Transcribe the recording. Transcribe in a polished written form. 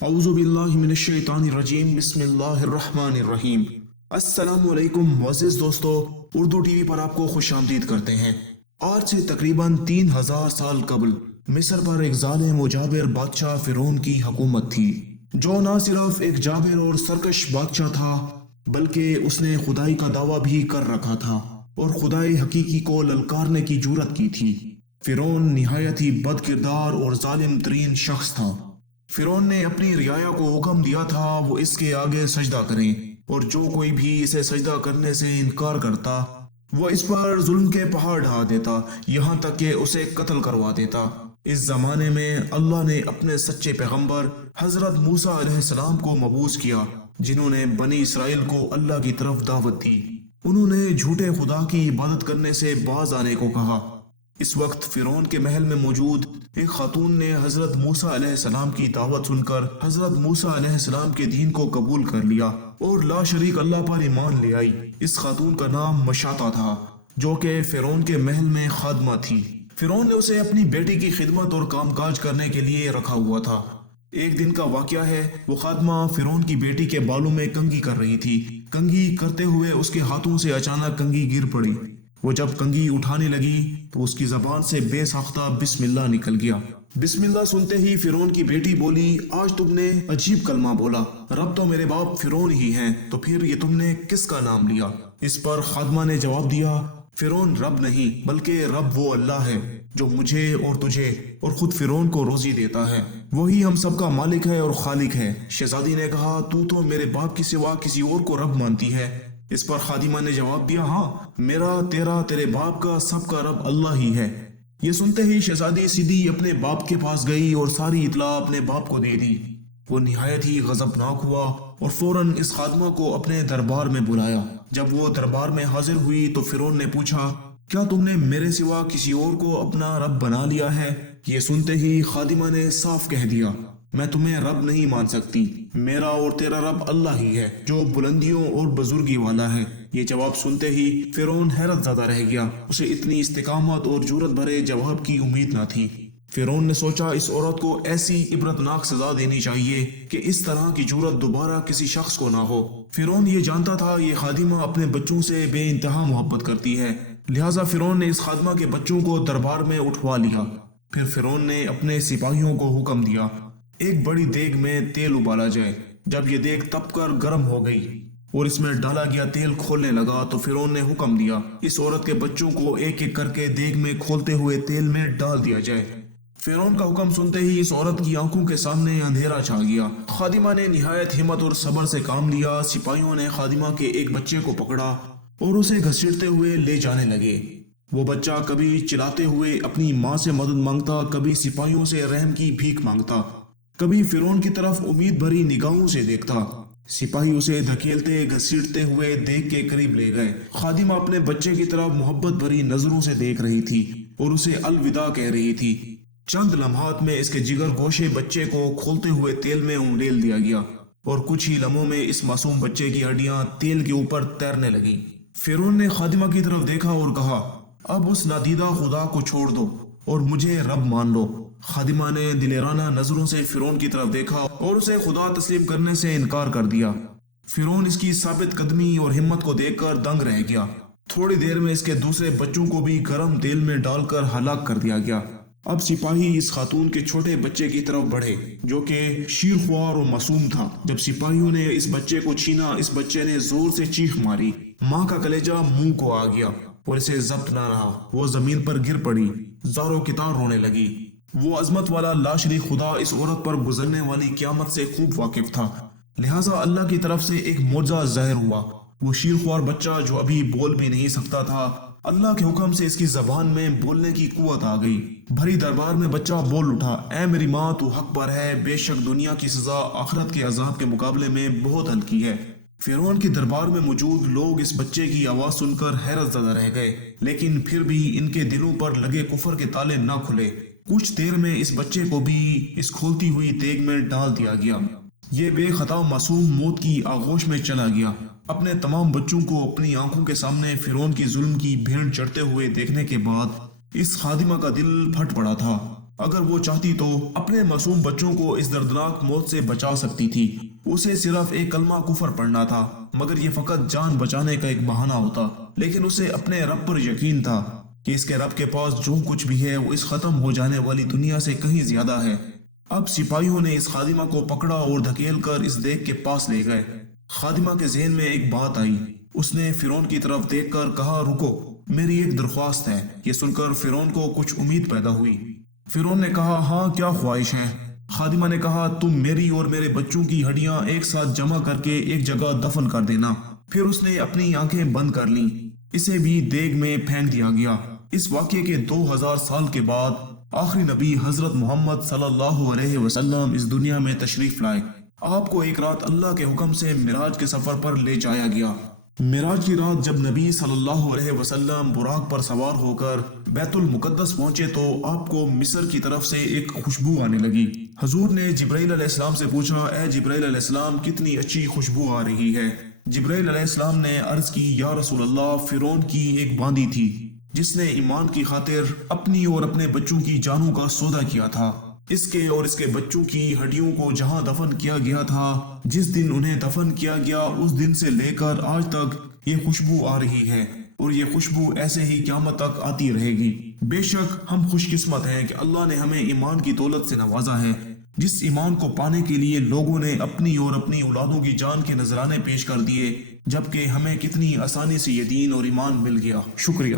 اعوذ باللہ من الشیطان الرجیم بسم اللہ الرحمن الرحیم۔ السلام علیکم معزز دوستو، اردو ٹی وی پر آپ کو خوش آمدید کرتے ہیں۔ آج سے تقریباً 3000 سال قبل مصر پر ایک ظالم و جابر بادشاہ فرعون کی حکومت تھی، جو نہ صرف ایک جابر اور سرکش بادشاہ تھا بلکہ اس نے خدائی کا دعویٰ بھی کر رکھا تھا اور خدائی حقیقی کو للکارنے کی جرات کی تھی۔ فرعون نہایت ہی بد کردار اور ظالم ترین شخص تھا۔ فرعون نے اپنی رعایا کو حکم دیا تھا وہ اس کے آگے سجدہ کریں، اور جو کوئی بھی اسے سجدہ کرنے سے انکار کرتا وہ اس پر ظلم کے پہاڑ ڈھا دیتا، یہاں تک کہ اسے قتل کروا دیتا۔ اس زمانے میں اللہ نے اپنے سچے پیغمبر حضرت موسیٰ علیہ السلام کو مبعوث کیا، جنہوں نے بنی اسرائیل کو اللہ کی طرف دعوت دی۔ انہوں نے جھوٹے خدا کی عبادت کرنے سے باز آنے کو کہا۔ اس وقت فرعون کے محل میں موجود ایک خاتون نے حضرت موسیٰ علیہ السلام کی دعوت سن کر حضرت موسیٰ علیہ السلام کے دین کو قبول کر لیا اور لا شریک اللہ پر ایمان لے آئی۔ اس خاتون کا نام مشاطہ تھا، جو کہ فرعون کے محل میں خادمہ تھی۔ فرعون نے اسے اپنی بیٹی کی خدمت اور کام کاج کرنے کے لیے رکھا ہوا تھا۔ ایک دن کا واقعہ ہے، وہ خادمہ فرعون کی بیٹی کے بالوں میں کنگھی کر رہی تھی۔ کنگھی کرتے ہوئے اس کے ہاتھوں سے اچانک کنگھی گر پڑی۔ وہ جب کنگھی اٹھانے لگی تو اس کی زبان سے بے ساختہ بسم اللہ نکل گیا۔ بسم اللہ سنتے ہی فرعون کی بیٹی بولی، آج تم نے عجیب کلمہ بولا، رب تو میرے باپ فرعون ہی ہیں، تو پھر یہ تم نے کس کا نام لیا؟ اس پر خادمہ نے جواب دیا، فرعون رب نہیں بلکہ رب وہ اللہ ہے جو مجھے اور تجھے اور خود فرعون کو روزی دیتا ہے، وہی ہم سب کا مالک ہے اور خالق ہے۔ شہزادی نے کہا، تو میرے باپ کی سوا کسی اور کو رب مانتی ہے؟ اس پر خادمہ نے جواب دیا، ہاں، میرا، تیرا، تیرے باپ کا، سب کا رب اللہ ہی ہے۔ یہ سنتے ہی شہزادی سیدھی اپنے باپ کے پاس گئی اور ساری اطلاع اپنے باپ کو دے دی۔ وہ نہایت ہی غضبناک ہوا اور فوراً اس خادمہ کو اپنے دربار میں بلایا۔ جب وہ دربار میں حاضر ہوئی تو فرعون نے پوچھا، کیا تم نے میرے سوا کسی اور کو اپنا رب بنا لیا ہے؟ یہ سنتے ہی خادمہ نے صاف کہہ دیا، میں تمہیں رب نہیں مان سکتی، میرا اور تیرا رب اللہ ہی ہے جو بلندیوں اور بزرگی والا ہے۔ یہ جواب سنتے ہی فرعون حیرت زدہ رہ گیا، اسے اتنی استقامت اور جرأت بھرے جواب کی امید نہ تھی۔ فرعون نے سوچا اس عورت کو ایسی عبرتناک سزا دینی چاہیے کہ اس طرح کی جرأت دوبارہ کسی شخص کو نہ ہو۔ فرعون یہ جانتا تھا یہ خادمہ اپنے بچوں سے بے انتہا محبت کرتی ہے، لہٰذا فرعون نے اس خادمہ کے بچوں کو دربار میں اٹھوا لیا۔ پھر فرعون نے اپنے سپاہیوں کو حکم دیا، ایک بڑی دیگ میں تیل ابالا جائے۔ جب یہ دیگ تپ کر گرم ہو گئی اور اس میں ڈالا گیا تیل کھولنے لگا تو فرعون نے حکم دیا، اس عورت کے بچوں کو ایک ایک کر کے دیگ میں کھولتے ہوئے تیل میں ڈال دیا جائے۔ فرعون کا حکم سنتے ہی اس عورت کی آنکھوں کے سامنے اندھیرا چھا گیا۔ خادمہ نے نہایت ہمت اور صبر سے کام لیا۔ سپاہیوں نے خادمہ کے ایک بچے کو پکڑا اور اسے گھسیٹتے ہوئے لے جانے لگے۔ وہ بچہ کبھی چلاتے ہوئے اپنی ماں سے مدد مانگتا، کبھی سپاہیوں سے رحم کی بھیک مانگتا، کبھی فرعون کی طرف امید بھری نگاہوں سے دیکھتا۔ سپاہی اسے دھکیلتے گھسیٹتے ہوئے دیگ کے قریب لے گئے۔ خادمہ اپنے بچے کی طرف محبت بھری نظروں سے دیکھ رہی تھی اور اسے الوداع کہہ رہی تھی۔ چند لمحات میں اس کے جگر گوشے بچے کو کھولتے ہوئے تیل میں انڈیل دیا گیا اور کچھ ہی لمحوں میں اس معصوم بچے کی ہڈیاں تیل کے اوپر تیرنے لگیں۔ فرعون نے خادمہ کی طرف دیکھا اور کہا، اب اس نادیدہ خدا کو چھوڑ دو اور مجھے رب مان لو۔ خادمہ نے دلیرانہ نظروں سے فرعون کی طرف دیکھا اور اسے خدا تسلیم کرنے سے انکار کر دیا۔ فرعون اس کی ثابت قدمی اور ہمت کو دیکھ کر دنگ رہ گیا۔ تھوڑی دیر میں اس کے دوسرے بچوں کو بھی گرم تیل میں ڈال کر ہلاک کر دیا گیا۔ اب سپاہی اس خاتون کے چھوٹے بچے کی طرف بڑھے جو کہ شیرخوار اور معصوم تھا۔ جب سپاہیوں نے اس بچے کو چھینا، اس بچے نے زور سے چیخ ماری، ماں کا کلیجہ منہ کو آ گیا اور اسے ضبط نہ رہا، وہ زمین پر گر پڑی، زاروں کتار رونے لگی۔ وہ عظمت والا لا شریک خدا اس عورت پر گزرنے والی قیامت سے خوب واقف تھا، لہٰذا اللہ کی طرف سے ایک معجزہ ظاہر ہوا۔ وہ شیرخوار بچہ جو ابھی بول بھی نہیں سکتا تھا، اللہ کے حکم سے اس کی زبان میں بولنے کی قوت آ گئی۔ بھری دربار میں بچہ بول اٹھا، اے میری ماں، تو حق پر ہے، بے شک دنیا کی سزا آخرت کے عذاب کے مقابلے میں بہت ہلکی ہے۔ فرعون کے دربار میں موجود لوگ اس بچے کی آواز سن کر حیرت زدہ رہ گئے، لیکن پھر بھی ان کے دلوں پر لگے کفر کے تالے نہ کھلے۔ کچھ دیر میں اس بچے کو بھی اس کھولتی ہوئی دیگ میں ڈال دیا گیا۔ یہ بے خطا معصوم موت کی آغوش میں چلا گیا۔ اپنے تمام بچوں کو اپنی آنکھوں کے سامنے فرعون کی ظلم کی بھیڑ چڑھتے ہوئے دیکھنے کے بعد اس خادمہ کا دل پھٹ پڑا تھا۔ اگر وہ چاہتی تو اپنے معصوم بچوں کو اس دردناک موت سے بچا سکتی تھی۔ اسے صرف ایک کلمہ کفر پڑھنا تھا، مگر یہ فقط جان بچانے کا ایک بہانہ ہوتا۔ لیکن اسے اپنے رب پر یقین تھا کہ اس کے رب کے پاس جو کچھ بھی ہے وہ اس ختم ہو جانے والی دنیا سے کہیں زیادہ ہے۔ اب سپاہیوں نے اس خادمہ کو پکڑا اور دھکیل کر اس دیگ کے پاس لے گئے۔ خادمہ کے ذہن میں ایک بات آئی۔ اس نے فرعون کی طرف دیکھ کر کہا، رکو، میری ایک درخواست ہے۔ یہ سن کر فرعون کو کچھ امید پیدا ہوئی۔ فرعون نے کہا، ہاں کیا خواہش ہے؟ خادمہ نے کہا، تم میری اور میرے بچوں کی ہڈیاں ایک ساتھ جمع کر کے ایک جگہ دفن کر دینا۔ پھر اس نے اپنی آنکھیں بند کر لیں۔ اسے بھی دیگ میں پھینک دیا گیا۔ اس واقعے کے 2000 سال کے بعد آخری نبی حضرت محمد صلی اللہ علیہ وسلم اس دنیا میں تشریف لائے۔ آپ کو ایک رات اللہ کے حکم سے معراج کے سفر پر لے جایا گیا۔ معراج کی رات جب نبی صلی اللہ علیہ وسلم براق پر سوار ہو کر بیت المقدس پہنچے تو آپ کو مصر کی طرف سے ایک خوشبو آنے لگی۔ حضور نے جبرائیل علیہ السلام سے پوچھا، اے جبرائیل علیہ السلام، کتنی اچھی خوشبو آ رہی ہے؟ جبرائیل علیہ السلام نے عرض کی، یا رسول اللہ، فرعون کی ایک باندی تھی جس نے ایمان کی خاطر اپنی اور اپنے بچوں کی جانوں کا سودا کیا تھا۔ اس کے اور اس کے بچوں کی ہڈیوں کو جہاں دفن کیا گیا تھا، جس دن انہیں دفن کیا گیا اس دن سے لے کر آج تک یہ خوشبو آ رہی ہے، اور یہ خوشبو ایسے ہی قیامت تک آتی رہے گی۔ بے شک ہم خوش قسمت ہیں کہ اللہ نے ہمیں ایمان کی دولت سے نوازا ہے، جس ایمان کو پانے کے لیے لوگوں نے اپنی اور اپنی اولادوں کی جان کے نذرانے پیش کر دیے، جبکہ ہمیں کتنی آسانی سے یہ دین اور ایمان مل گیا۔ شکریہ۔